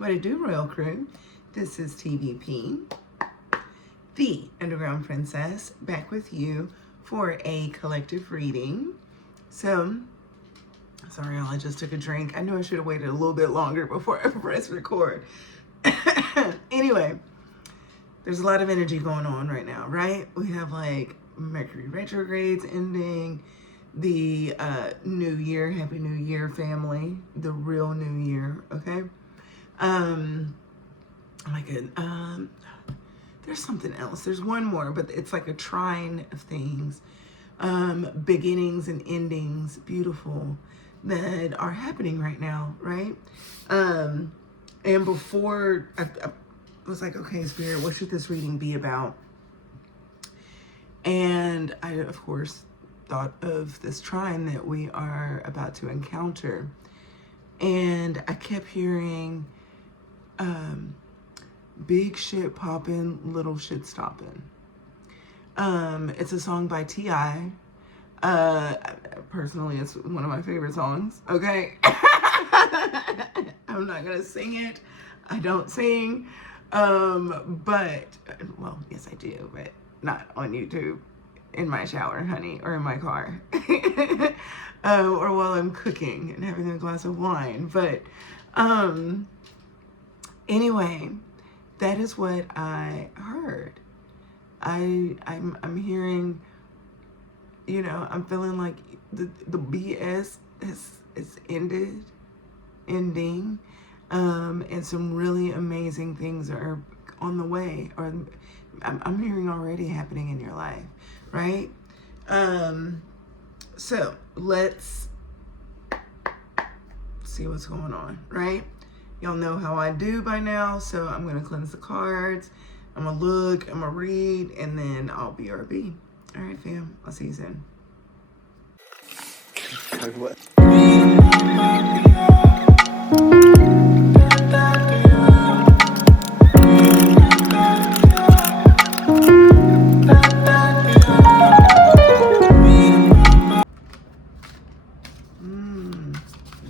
What it do, Royal Crew? This is TVP, the Vndergrovnd Princess, back with you for a collective reading. So, sorry y'all, I just took a drink. I knew I should have waited a little bit longer before I press record. Anyway, there's a lot of energy going on right now, right? We have like Mercury retrogrades ending, the new year, happy new year family, the real new year, okay? Oh my god, there's something else. There's one more, but it's like a trine of things. Beginnings and endings, beautiful, that are happening right now, right? And before, I was like, okay, Spirit, what should this reading be about? And I, of course, thought of this trine that we are about to encounter. And I kept hearing, big shit poppin', little shit stoppin'. It's a song by T.I. Personally, it's one of my favorite songs, okay? I'm not gonna sing it. I don't sing. But, well, yes I do, but not on YouTube, in my shower, honey, or in my car. Or while I'm cooking and having a glass of wine. But, anyway, that is what I heard. I'm hearing, you know, I'm feeling like the BS is ending, and some really amazing things are on the way, or I'm hearing already happening in your life, right? So let's see what's going on, right? Y'all know how I do by now, so I'm gonna cleanse the cards. I'm gonna look, I'm gonna read, and then I'll BRB. All right, fam, I'll see you soon. What?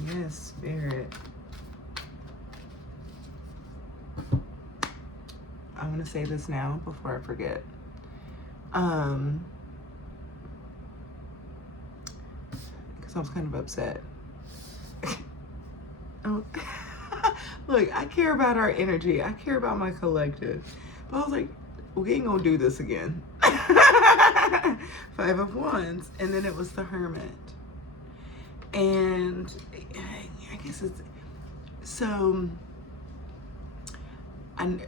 Yes, Spirit. I want to say this now before I forget. Because I was kind of upset. Oh, look, I care about our energy. I care about my collective. But I was like, we ain't gonna do this again. 5 of Wands, and then it was the Hermit. And I guess it's, so I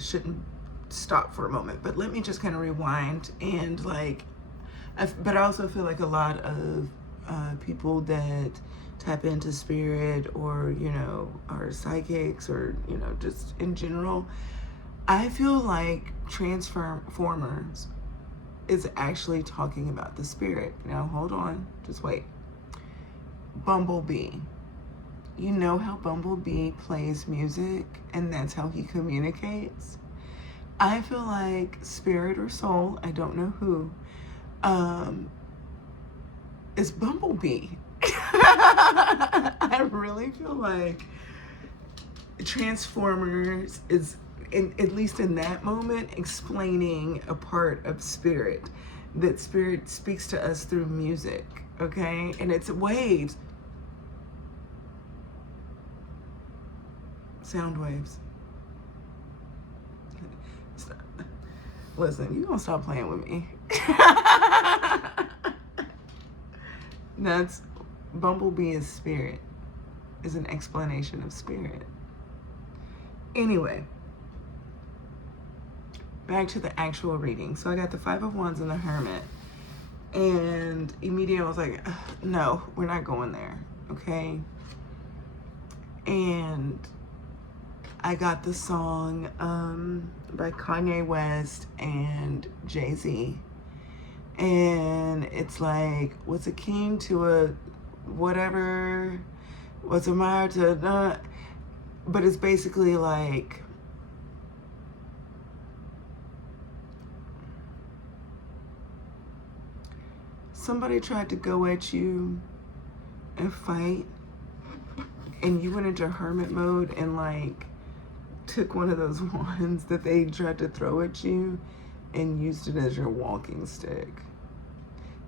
shouldn't stop for a moment, but let me just kind of rewind and like, but I also feel like a lot of people that tap into spirit, or, you know, are psychics, or, you know, just in general, I feel like Transformers is actually talking about the spirit. Now, hold on, just wait. Bumblebee. You know how Bumblebee plays music, and that's how he communicates? I feel like spirit or soul, I don't know who, is Bumblebee. I really feel like Transformers is, at least in that moment, explaining a part of spirit, that spirit speaks to us through music, okay? And it's waves, sound waves. Listen, you gonna stop playing with me. That's, Bumblebee is spirit, is an explanation of spirit. Anyway, back to the actual reading. So I got the 5 of Wands and the Hermit, and immediately I was like, no, we're not going there, okay? And I got the song by Kanye West and Jay-Z, and it's like, what's a king to a whatever, what's a Maya to not, but it's basically like, somebody tried to go at you and fight, and you went into hermit mode and like took one of those wands that they tried to throw at you and used it as your walking stick.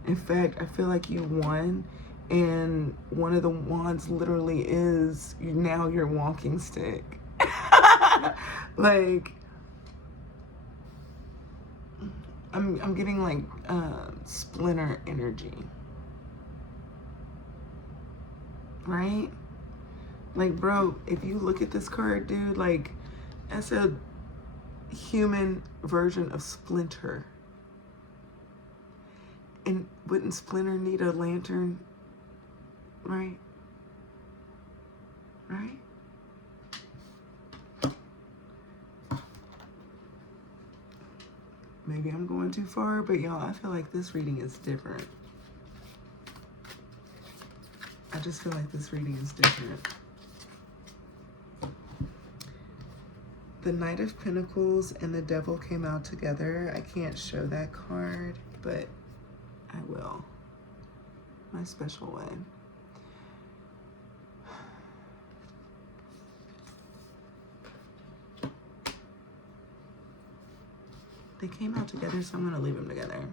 In fact, I feel like you won, and one of the wands literally is now your walking stick. Like, I'm getting like splinter energy, right? Like, bro, if you look at this card, dude, like, that's a human version of Splinter. And wouldn't Splinter need a lantern? Right? Right? Maybe I'm going too far, but y'all, I feel like this reading is different. I just feel like this reading is different. The Knight of Pentacles and the Devil came out together. I can't show that card, but I will. My special way. They came out together, so I'm going to leave them together.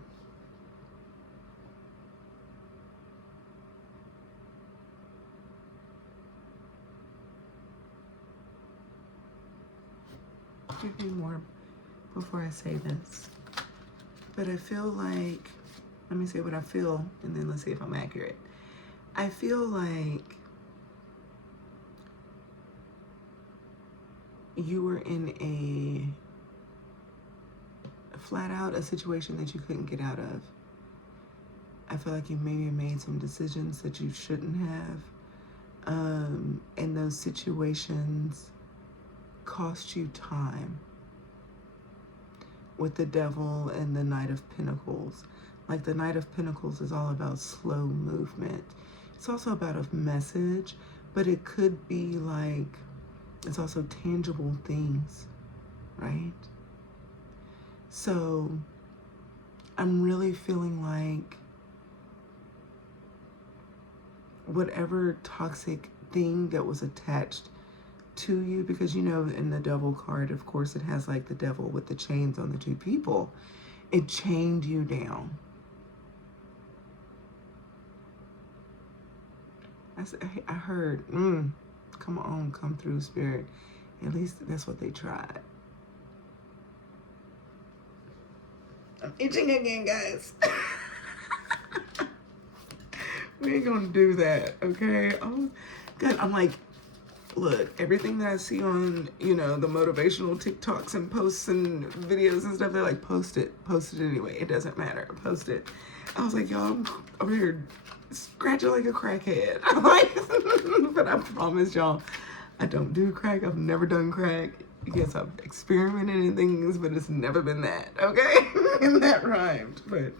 Give me more before I say this. But I feel like, let me say what I feel, and then let's see if I'm accurate. I feel like you were in a flat out a situation that you couldn't get out of. I feel like you maybe made some decisions that you shouldn't have. And those situations cost you time. With the Devil and the Knight of Pentacles. Like, the Knight of Pentacles is all about slow movement. It's also about a message, but it could be like, it's also tangible things, right? So I'm really feeling like whatever toxic thing that was attached to you, because you know in the Devil card, of course, it has like the devil with the chains on the two people. It chained you down. I heard, come on, come through, Spirit. At least that's what they tried. I'm itching again, guys. We ain't gonna do that, okay? Oh, God, I'm like, look, everything that I see on, you know, the motivational TikToks and posts and videos and stuff, they're like, post it anyway. It doesn't matter, post it. I was like, y'all, I'm over here scratching like a crackhead. I'm like, but I promise y'all, I don't do crack. I've never done crack. Yes, I've experimented in things, but it's never been that, okay? And that rhymed, but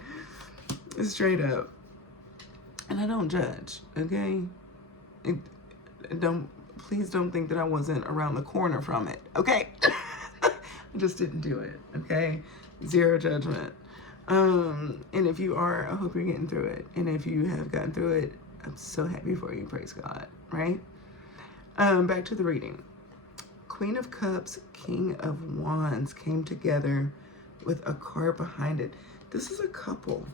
it's straight up. And I don't judge, okay? Please don't think that I wasn't around the corner from it, okay? I just didn't do it, okay? Zero judgment. And if you are, I hope you're getting through it. And if you have gotten through it, I'm so happy for you, praise God, right? Back to the reading. Queen of Cups, King of Wands came together with a card behind it. This is a couple.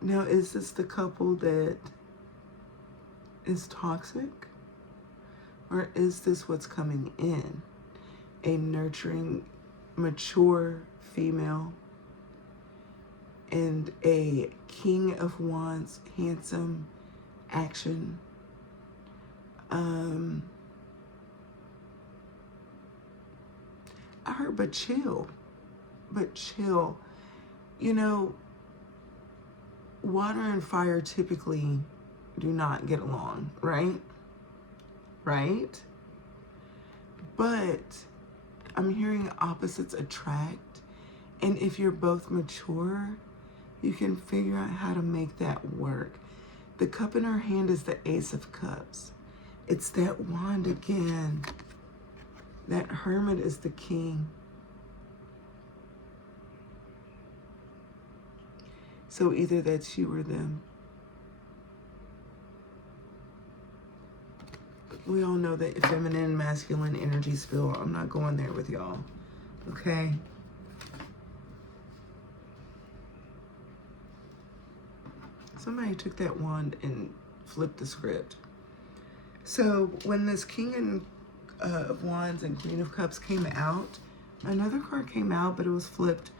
Now, is this the couple that is toxic? Or is this what's coming in? A nurturing, mature female and a King of Wands, handsome, action. I heard, but chill. You know, water and fire typically do not get along, right? Right? But I'm hearing opposites attract. And if you're both mature, you can figure out how to make that work. The cup in her hand is the Ace of Cups. It's that wand again. That Hermit is the king. So either that's you or them. we all know the feminine, masculine energy spill. I'm not going there with y'all, okay? Somebody took that wand and flipped the script. So when this King of Wands and Queen of Cups came out, another card came out, but it was flipped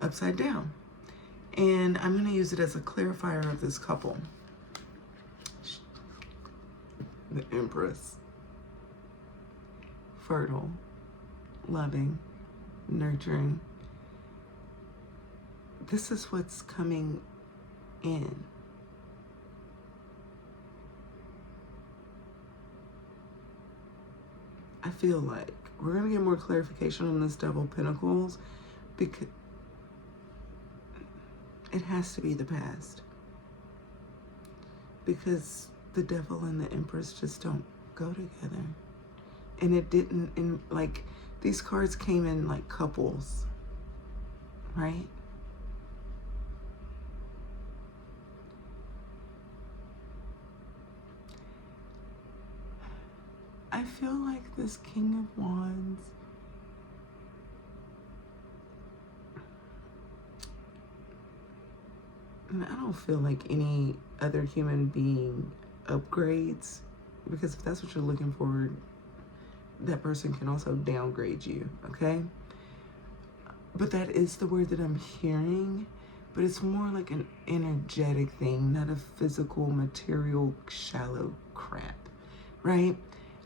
upside down. And I'm going to use it as a clarifier of this couple. The Empress. Fertile, loving, nurturing. This is what's coming in. I feel like we're going to get more clarification on this Double Pentacles because it has to be the past. Because the Devil and the Empress just don't go together. And it didn't, in like, these cards came in like couples, right? I feel like this King of Wands and I don't feel like any other human being upgrades, because if that's what you're looking for, that person can also downgrade you, okay? But that is the word that I'm hearing, but it's more like an energetic thing, not a physical, material, shallow crap, right?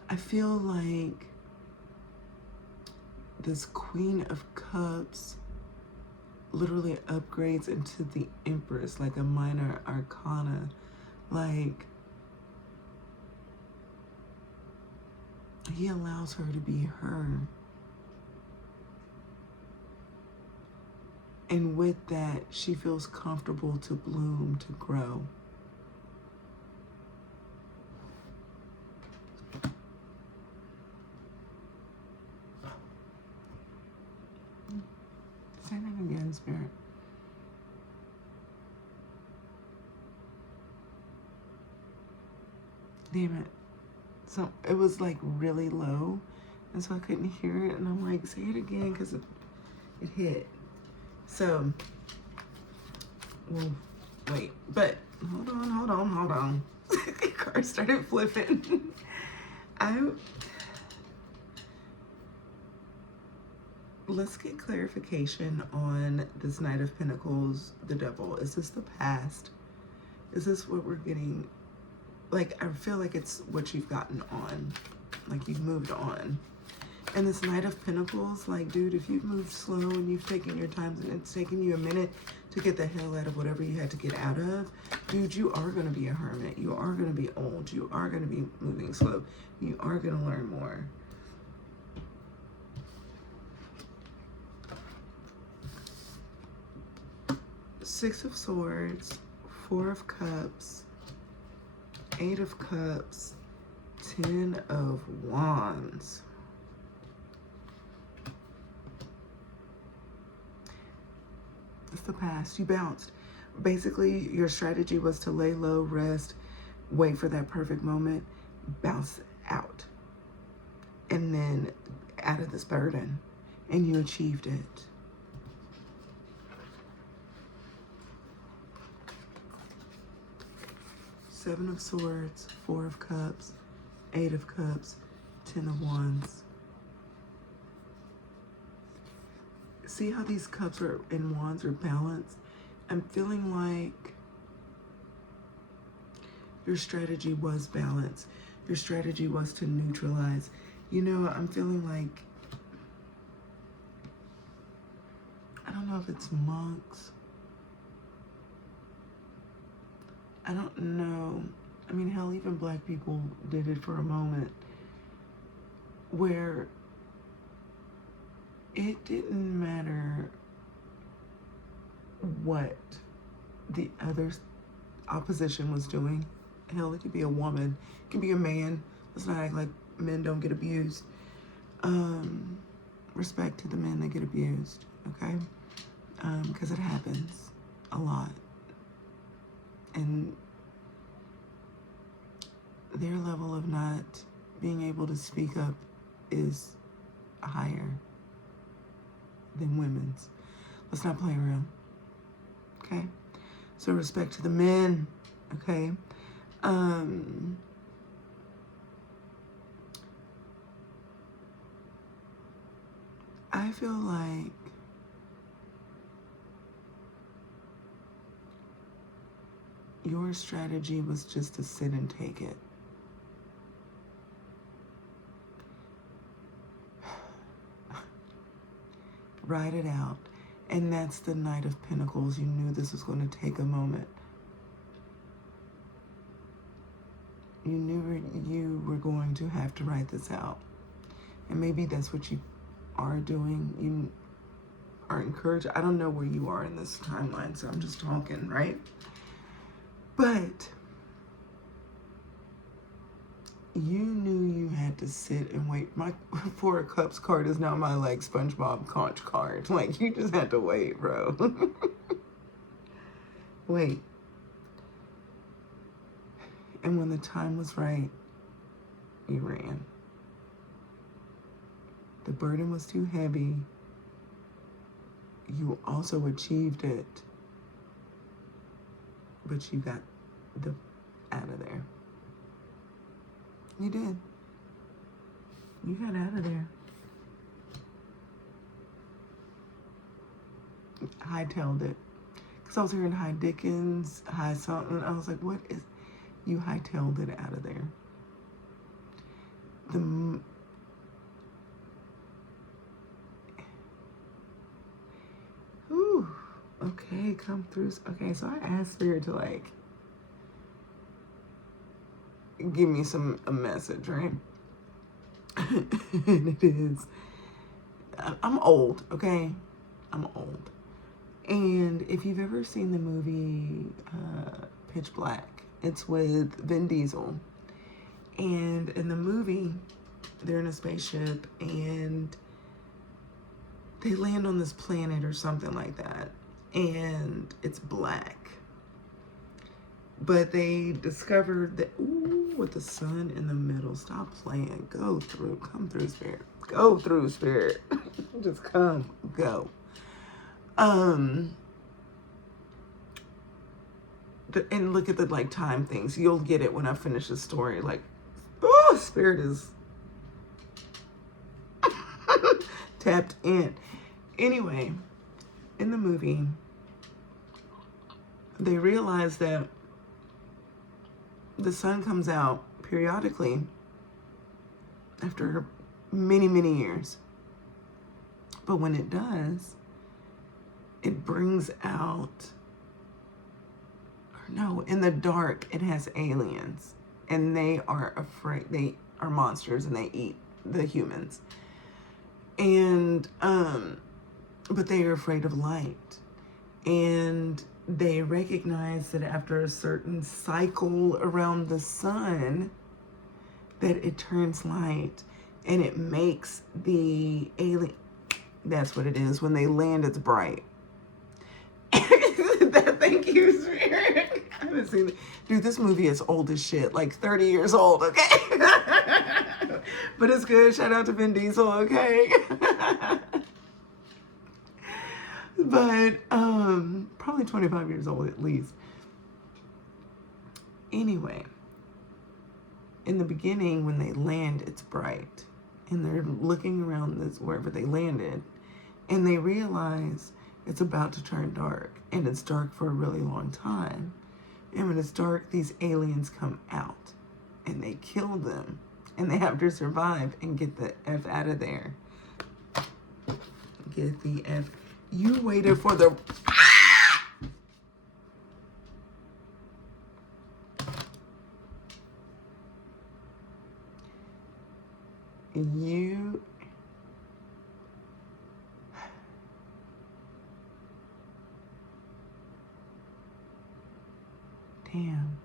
I feel like this Queen of Cups literally upgrades into the Empress, like a minor arcana. Like, he allows her to be her. And with that, she feels comfortable to bloom, to grow. Say that again, Spirit. Damn it. So it was like really low, and so I couldn't hear it, and I'm like, say it again, because it hit. So, well, wait, but hold on. The card started flipping. Let's get clarification on this Knight of Pentacles, the Devil. Is this the past? Is this what we're getting? Like, I feel like it's what you've gotten on. Like, you've moved on. And this Knight of Pentacles, like, dude, if you've moved slow and you've taken your time and it's taken you a minute to get the hell out of whatever you had to get out of, dude, you are going to be a hermit. You are going to be old. You are going to be moving slow. You are going to learn more. Six of Swords, Four of Cups, Eight of Cups, 10 of Wands. It's the past. You bounced. Basically, your strategy was to lay low, rest, wait for that perfect moment, bounce out, and then out of this burden, and you achieved it. Seven of Swords, Four of Cups, Eight of Cups, 10 of Wands. See how these cups are and wands are balanced? I'm feeling like your strategy was balance. Your strategy was to neutralize. You know, I'm feeling like, I don't know if it's monks. I don't know. I mean, hell, even black people did it for a moment where it didn't matter what the other opposition was doing. Hell, it could be a woman, it could be a man. Let's not act like men don't get abused. Respect to the men that get abused, okay? Because it happens a lot. And their level of not being able to speak up is higher than women's. Let's not play around. Okay? So respect to the men. Okay? I feel like your strategy was just to sit and take it. Ride it out. And that's the Knight of Pentacles. You knew this was going to take a moment. You knew you were going to have to write this out. And maybe that's what you are doing. You are encouraged. I don't know where you are in this timeline, so I'm just talking, right? But you knew you had to sit and wait. My Four of Cups card is now my, like, SpongeBob conch card. Like, you just had to wait, bro. Wait. And when the time was right, you ran. The burden was too heavy. You also achieved it. But you got out of there. You did. You got out of there. Hightailed it. Because I was hearing high Dickens, high something. I was like, what is... You hightailed it out of there. Ooh, okay, come through. Okay, so I asked Spirit to, like, give me a message, right? And it is, I'm old, okay? I'm old. And if you've ever seen the movie Pitch Black, it's with Vin Diesel. And in the movie, they're in a spaceship and they land on this planet or something like that. And it's black. But they discovered that, ooh, with the sun in the middle. Stop playing. Go through. Come through, Spirit. Go through, Spirit. Just come. Go. And look at the, like, time things. You'll get it when I finish the story. Like, oh, Spirit is tapped in. Anyway, in the movie, they realize that the sun comes out periodically after many, many years. But when it does, it brings out... No, in the dark, it has aliens. And they are afraid. They are monsters and they eat the humans. And, but they are afraid of light. And they recognize that after a certain cycle around the sun, that it turns light. And it makes the alien... That's what it is. When they land, it's bright. Thank you, Spirit. I haven't seen it. Dude, this movie is old as shit. Like 30 years old, okay? But it's good. Shout out to Vin Diesel, okay? But probably 25 years old at least. Anyway, in the beginning, when they land, it's bright. And they're looking around this wherever they landed. And they realize it's about to turn dark. And it's dark for a really long time. And when it's dark, these aliens come out. And they kill them. And they have to survive and get the F out of there. Get the F. You waited for the... You... Damn.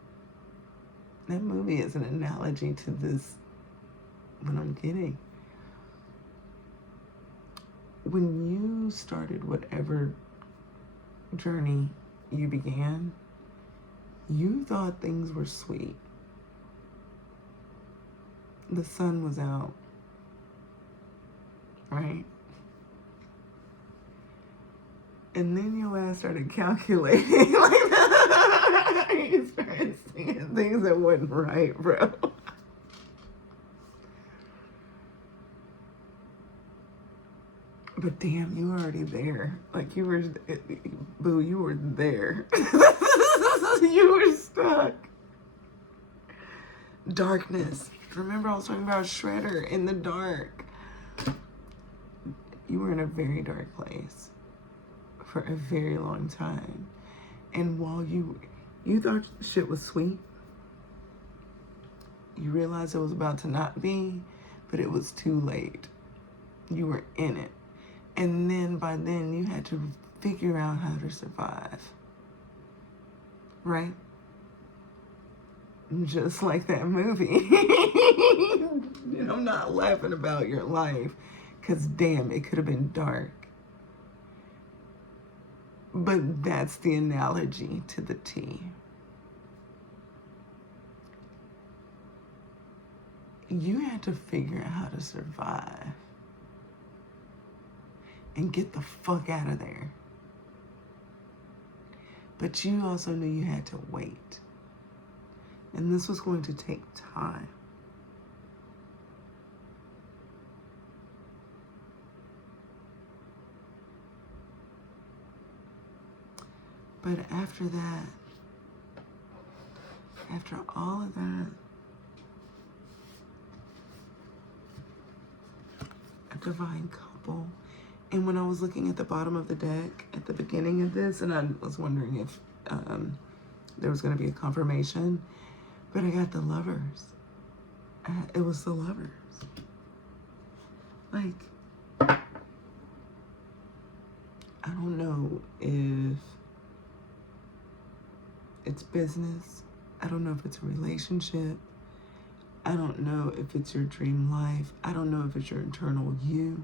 That movie is an analogy to this, what I'm getting. When you started whatever journey you began, you thought things were sweet. the sun was out, right? And then your ass started calculating, like, you started seeing things that wasn't right, bro. But damn, you were already there. Like, you were, boo, you were there. You were stuck. Darkness. Remember I was talking about Shredder in the dark. You were in a very dark place for a very long time. And while you thought shit was sweet, you realized it was about to not be, but it was too late. You were in it. And then by then you had to figure out how to survive. Right? Just like that movie. And I'm not laughing about your life, because damn, it could have been dark. But that's the analogy to the T. You had to figure out how to survive and get the fuck out of there. But you also knew you had to wait. And this was going to take time. But after that, after all of that, a divine couple. And when I was looking at the bottom of the deck at the beginning of this, and I was wondering if there was going to be a confirmation, but I got the Lovers. It was the Lovers. Like, I don't know if it's business. I don't know if it's a relationship. I don't know if it's your dream life. I don't know if it's your internal you.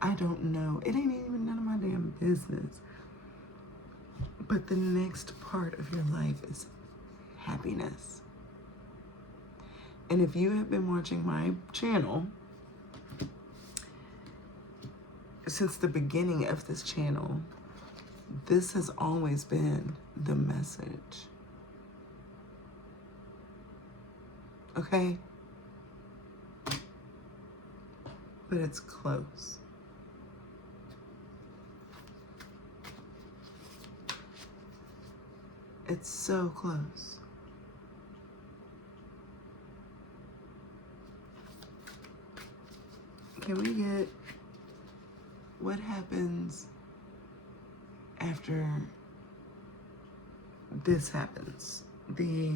I don't know. It ain't even none of my damn business. But the next part of your life is happiness. And if you have been watching my channel since the beginning of this channel, this has always been the message. Okay? But it's close. It's so close. Can we get what happens after this happens? The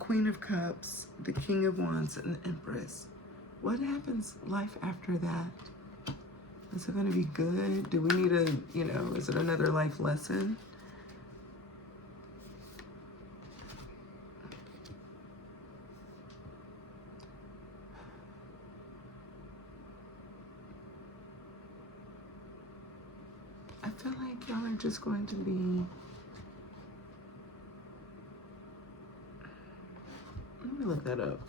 Queen of Cups, the King of Wands, and the Empress. What happens life after that? Is it going to be good? Do we need a, is it another life lesson? I feel like y'all are just going to be... Let me look that up,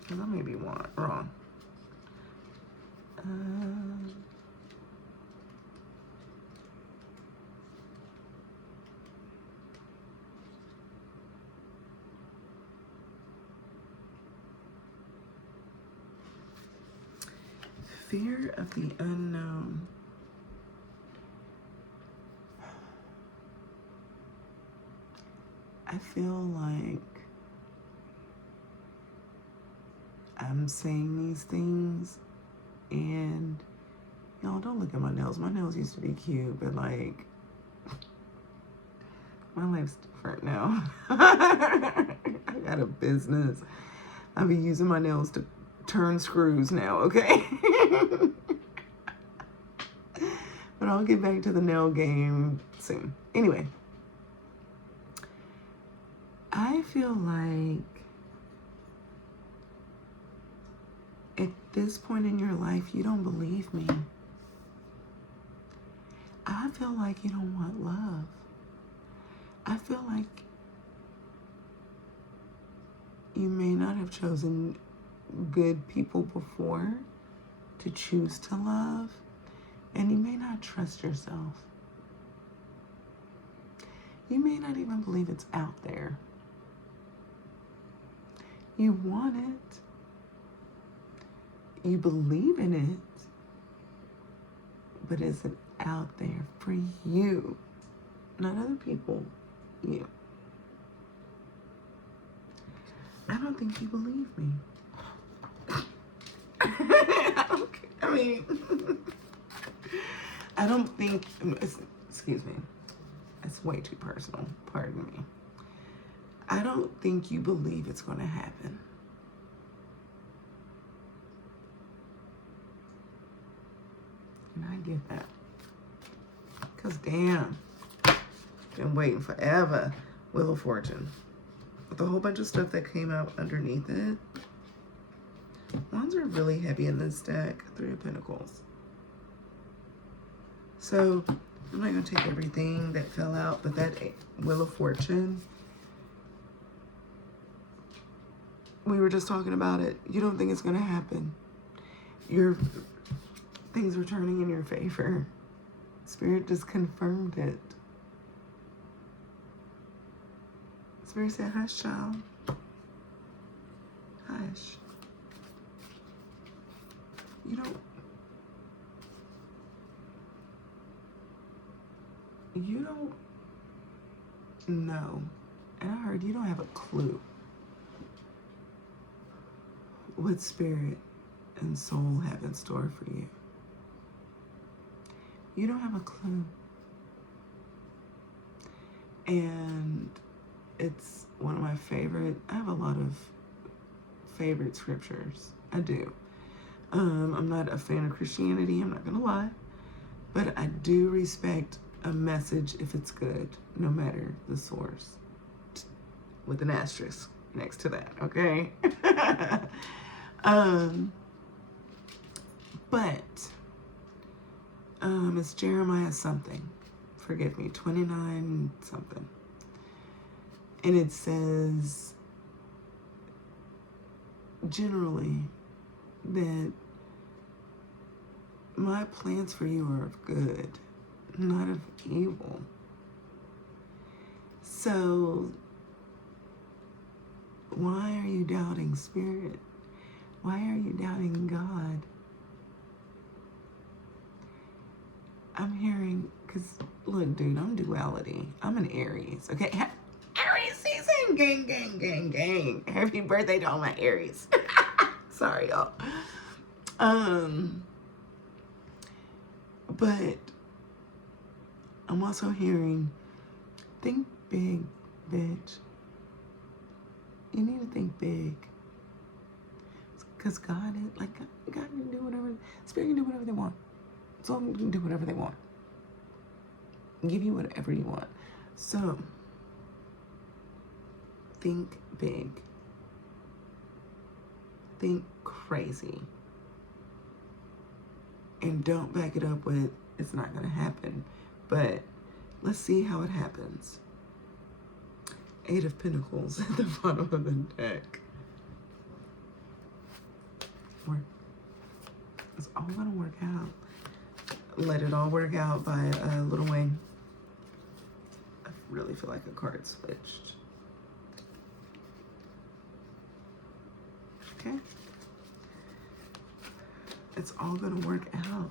because I may be wrong. Fear of the unknown. I feel like I'm saying these things, and y'all don't look at my nails. My nails used to be cute, but like, my life's different now. I got a business. I be using my nails to turn screws now, okay? But I'll get back to the nail game soon. Anyway, I feel like at this point in your life, you don't believe me. I feel like you don't want love. I feel like You may not have chosen good people before to choose to love, and you may not trust yourself. You may not even believe it's out there. You want it. You believe in it, but is it out there for you? Not other people, you. I don't think you believe me. I mean, I don't think, excuse me, it's way too personal, pardon me. I don't think you believe it's going to happen. And I get that. Because damn, been waiting forever. Wheel of Fortune. With a whole bunch of stuff that came out underneath it. Wands are really heavy in this deck. 3 of Pentacles. So, I'm not going to take everything that fell out, but that Wheel of Fortune, we were just talking about it. You don't think it's going to happen. Things are turning in your favor. Spirit just confirmed it. Spirit said, hush, child. Hush. You don't know. And I heard you don't have a clue what spirit and soul have in store for you. You don't have a clue. And it's one of my favorite, I have a lot of favorite scriptures. I do. I'm not a fan of Christianity, I'm not gonna lie. But I do respect a message if it's good, no matter the source. With an asterisk next to that, okay? It's Jeremiah something. Forgive me, 29 something. And it says, generally, that my plans for you are of good, not of evil. So, why are you doubting Spirit? Why are you doubting God? I'm hearing, because, look, dude, I'm duality. I'm an Aries, okay? Aries season, gang, gang, gang, gang. Happy birthday to all my Aries. Sorry, y'all. But I'm also hearing, think big, bitch. You need to think big. Because God is, like, God can do whatever, Spirit can do whatever they want. Soul can do whatever they want. Give you whatever you want. So, think big. Think crazy. And don't back it up with, it's not going to happen. But let's see how it happens. 8 of Pentacles at the bottom of the deck. It's all going to work out. Let It All Work Out by Lil Wayne. I really feel like a card switched. Okay. It's all going to work out.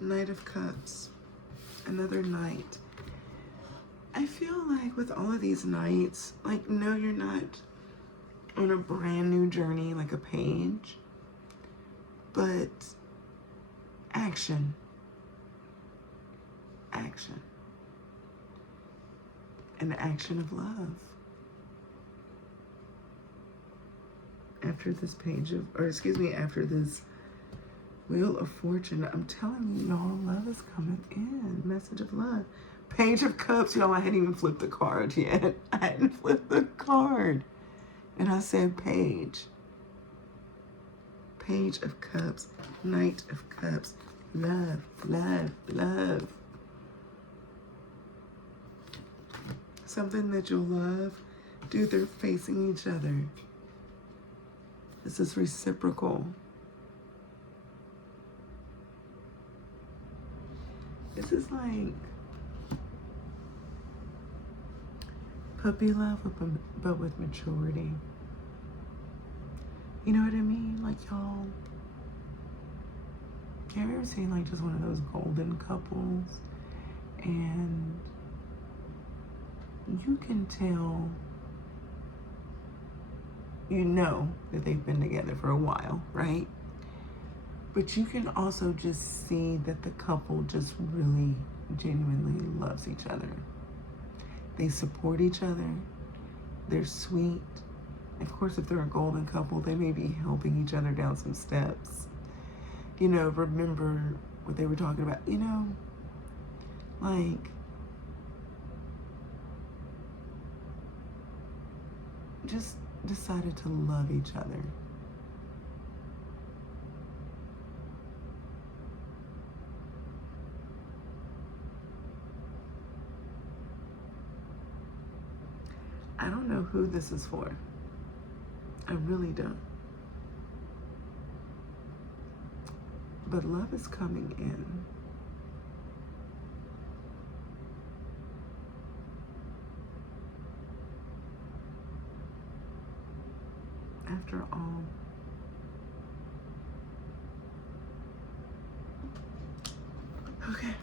Knight of Cups. Another knight. I feel like with all of these knights, like, no, you're not on a brand new journey like a page, but action. Action. An action of love. After this page of, or excuse me, after this Wheel of Fortune, I'm telling you, y'all, love is coming in. Message of love. Page of Cups. Y'all, I hadn't even flipped the card yet. I hadn't flipped the card. And I said page. Page of Cups. Knight of Cups. love, love, love. Something that you'll love. Dude, they're facing each other. This is reciprocal. This is like puppy love, but with maturity. You know what I mean? Like, y'all, have you ever seen like just one of those golden couples? And you can tell, you know that they've been together for a while, right? But you can also just see that the couple just really genuinely loves each other. They support each other. They're sweet. Of course, if they're a golden couple, they may be helping each other down some steps. You know, remember what they were talking about, you know, like, just decided to love each other. I don't know who this is for. I really don't. But love is coming in. After all, okay.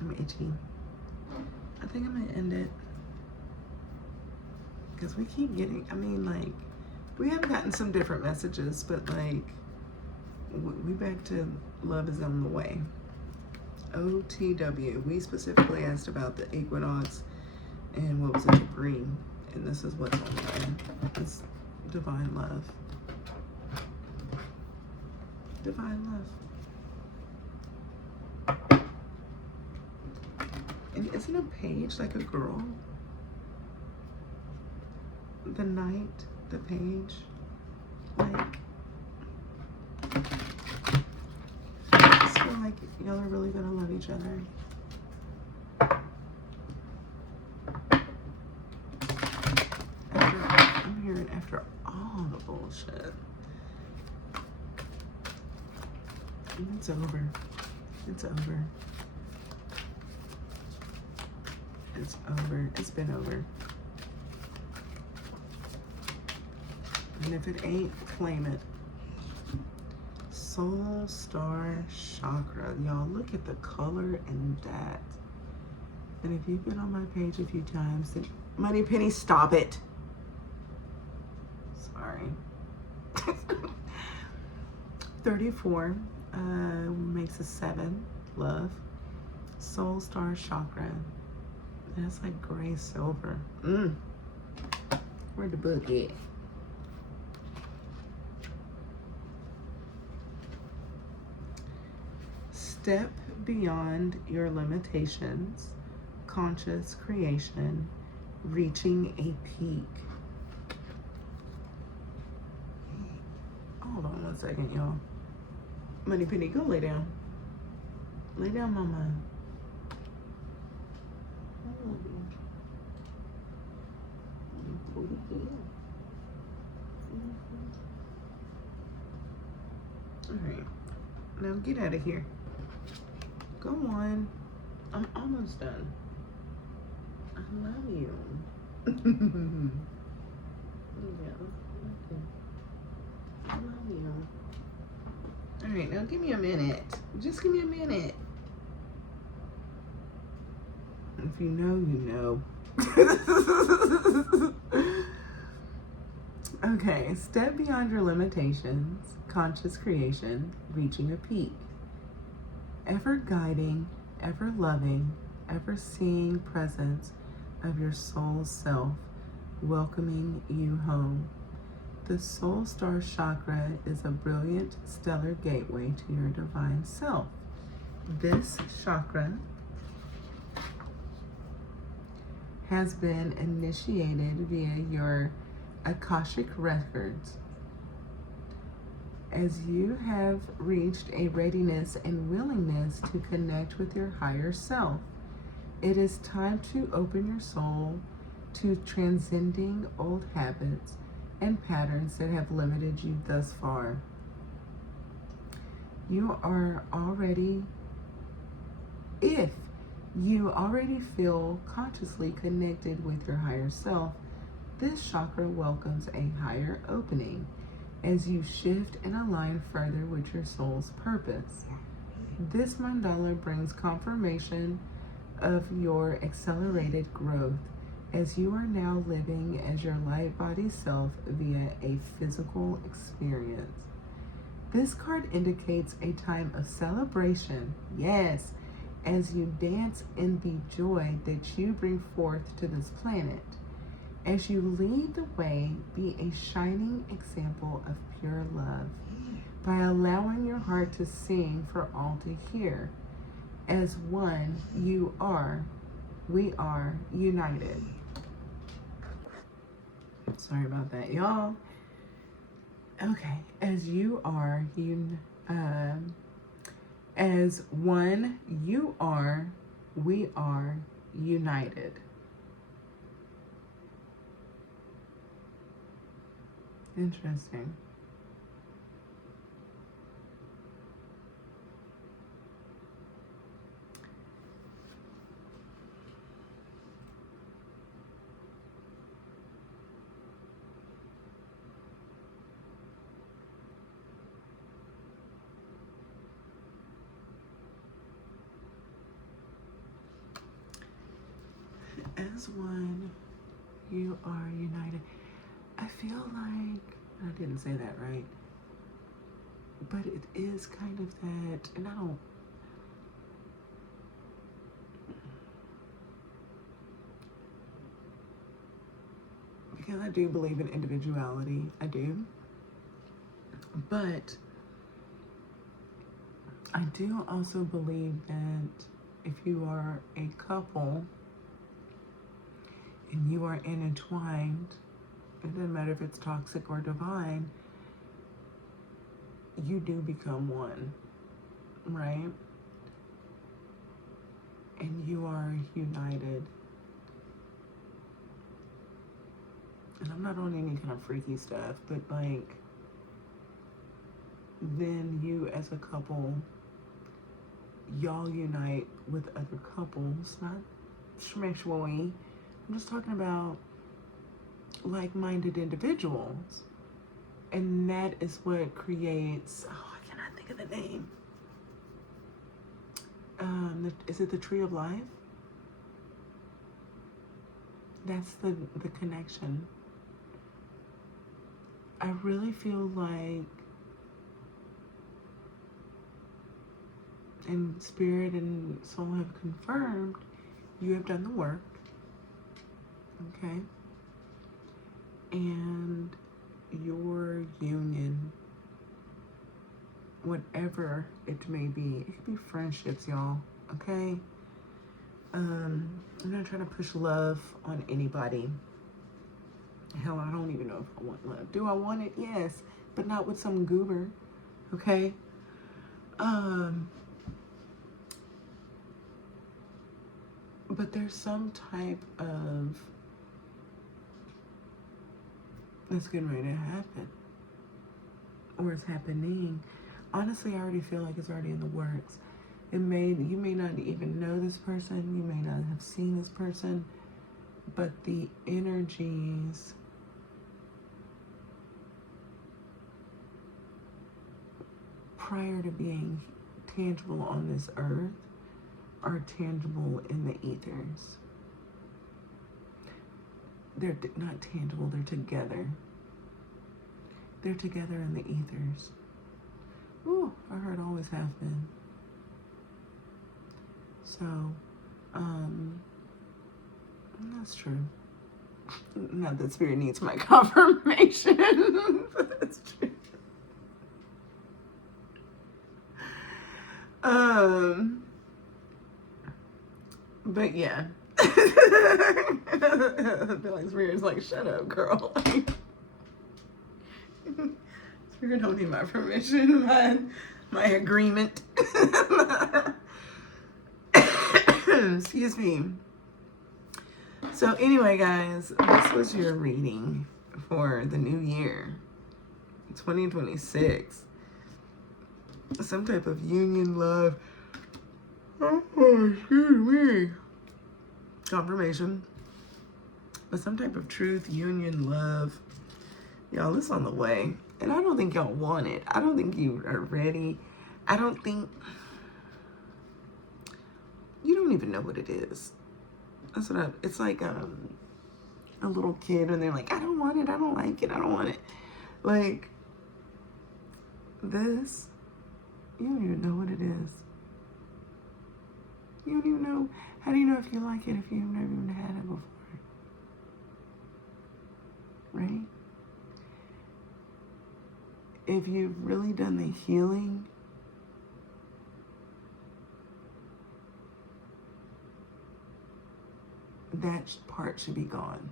I'm itchy. I think I'm gonna end it because we keep getting, I mean, like, we have gotten some different messages, but like, we back to love is on the way. OTW. We specifically asked about the equinox and what was it, debris, and this is what's on the way. It's divine love. Divine love. And isn't a page like a girl? The knight, the page, like, I just feel like y'all are really gonna love each other. I'm hearing after all the bullshit. It's over. It's over. It's over. It's been over. And if it ain't, claim it. Soul Star Chakra. Y'all, look at the color in that. And if you've been on my page a few times, then Money Penny, stop it. Sorry. 34 makes a 7. Love. Soul Star Chakra. And it's like gray silver. Where'd the book at? Step beyond your limitations, conscious creation, reaching a peak. Hold on one second, y'all. Money Penny, go lay down. Lay down, mama. All right, now get out of here. Go on. I'm almost done. I love you. Yeah, okay. I love you. All right, now give me a minute. Just give me a minute. If you know, you know. Okay, step beyond your limitations, conscious creation, reaching a peak. Ever guiding, ever loving, ever seeing presence of your soul's self, welcoming you home. The Soul Star Chakra is a brilliant stellar gateway to your divine self. This chakra has been initiated via your Akashic records. As you have reached a readiness and willingness to connect with your higher self, it is time to open your soul to transcending old habits and patterns that have limited you thus far. If you already feel consciously connected with your higher self, this chakra welcomes a higher opening as you shift and align further with your soul's purpose. This mandala brings confirmation of your accelerated growth as you are now living as your light body self via a physical experience. This card indicates a time of celebration, yes, as you dance in the joy that you bring forth to this planet. As you lead the way, be a shining example of pure love by allowing your heart to sing for all to hear. As one, we are united. Sorry about that, y'all. Okay, as you are, as one, we are united. Interesting. As one, you are united. I feel like, I didn't say that right, but it is kind of that, and because I do believe in individuality, I do, but I do also believe that if you are a couple and you are intertwined, it doesn't matter if it's toxic or divine, you do become one, right? And you are united. And I'm not on any kind of freaky stuff, but like, then you as a couple, y'all unite with other couples, not schmexually. I'm just talking about like-minded individuals. And that is what creates, I cannot think of the name. Is it the tree of life? That's the connection. I really feel like, and spirit and soul have confirmed, you have done the work, okay? And your union, whatever it may be, it could be friendships, y'all, okay? I'm not trying to push love on anybody. Hell, I don't even know if I want love. Do I want it? Yes, but not with some goober, okay? But there's some type of, that's getting ready to happen, or it's happening. Honestly, I already feel like it's already in the works. You may not even know this person, you may not have seen this person, but the energies prior to being tangible on this earth are tangible in the ethers. They're not tangible, they're together. They're together in the ethers. Ooh, I heard always have been. So, that's true. Not that spirit needs my confirmation, but that's true. But yeah, I feel like Spirit's like, shut up, girl. Spirit don't need my permission, my agreement. Excuse me. So anyway, guys, this was your reading for the new year, 2026. Some type of union, love. Oh, excuse me. Confirmation. But some type of truth, union, love. Y'all, it's on the way. And I don't think y'all want it. I don't think you are ready. I don't think... You don't even know what it is. That's what it's like a little kid and they're like, I don't want it, I don't like it, I don't want it. Like, this, you don't even know what it is. You don't even know. How do you know if you like it if you've never even had it before? Right? If you've really done the healing, that part should be gone.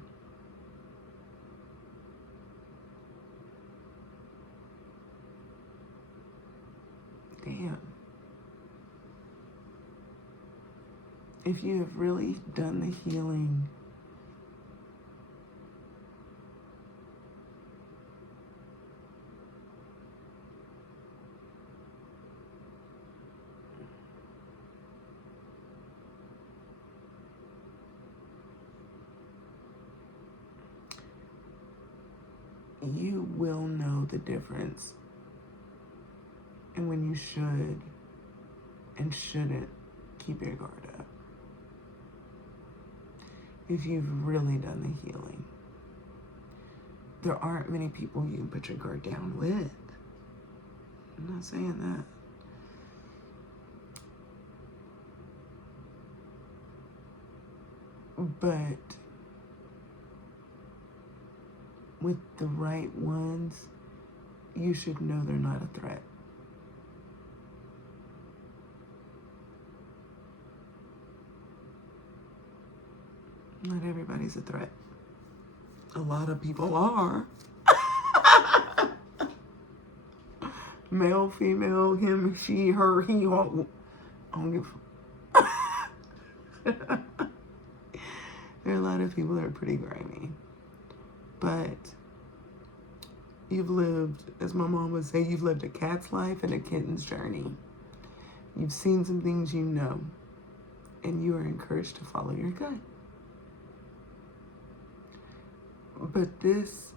Damn. If you have really done the healing, you will know the difference and when you should and shouldn't keep your guard up. If you've really done the healing. There aren't many people you can put your guard down with. I'm not saying that. But with the right ones, you should know they're not a threat. Not everybody's a threat. A lot of people are. Male, female, him, she, her, he, all. I don't give a There are a lot of people that are pretty grimy. But you've lived, as my mom would say, you've lived a cat's life and a kitten's journey. You've seen some things you know. And you are encouraged to follow your gut. But this,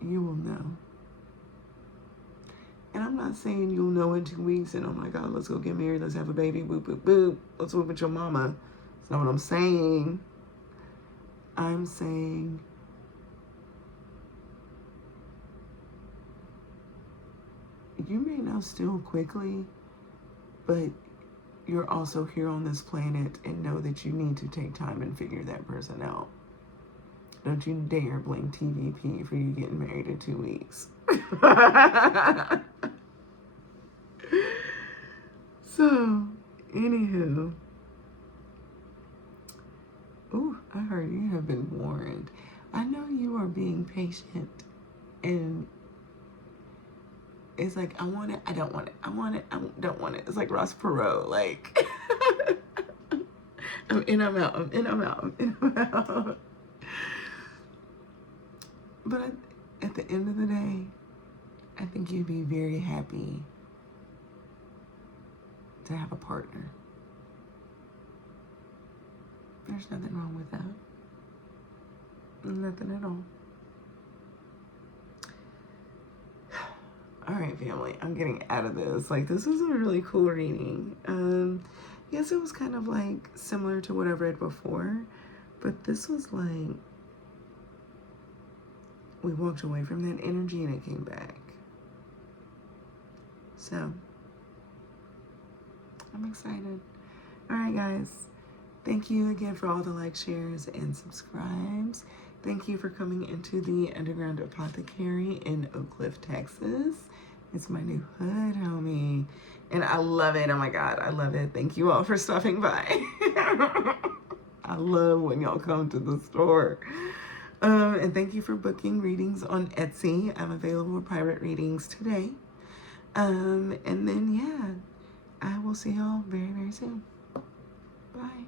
you will know. And I'm not saying you'll know in 2 weeks and, oh my God, let's go get married, let's have a baby, boop, boop, boop. Let's move with your mama. That's not what I'm saying. I'm saying you may know still quickly, but you're also here on this planet and know that you need to take time and figure that person out. Don't you dare blame TVP for you getting married in 2 weeks. So, anywho. Ooh, I heard you have been warned. I know you are being patient. And it's like, I want it, I don't want it. I want it, I don't want it. It's like Ross Perot. Like, I'm in, I'm out, I'm in, I'm out, I'm in, I'm out. But at the end of the day, I think you'd be very happy to have a partner. There's nothing wrong with that. Nothing at all. All right, family, I'm getting out of this. Like, this was a really cool reading. Yes, it was kind of like similar to what I've read before, but this was like, we walked away from that energy and it came back. So, I'm excited. All right, guys. Thank you again for all the likes, shares, and subscribes. Thank you for coming into the Vndergrovnd Apothecary in Oak Cliff, Texas. It's my new hood, homie. And I love it. Oh my God, I love it. Thank you all for stopping by. I love when y'all come to the store. And thank you for booking readings on Etsy. I'm available with private readings today. And then, yeah, I will see y'all very, very soon. Bye.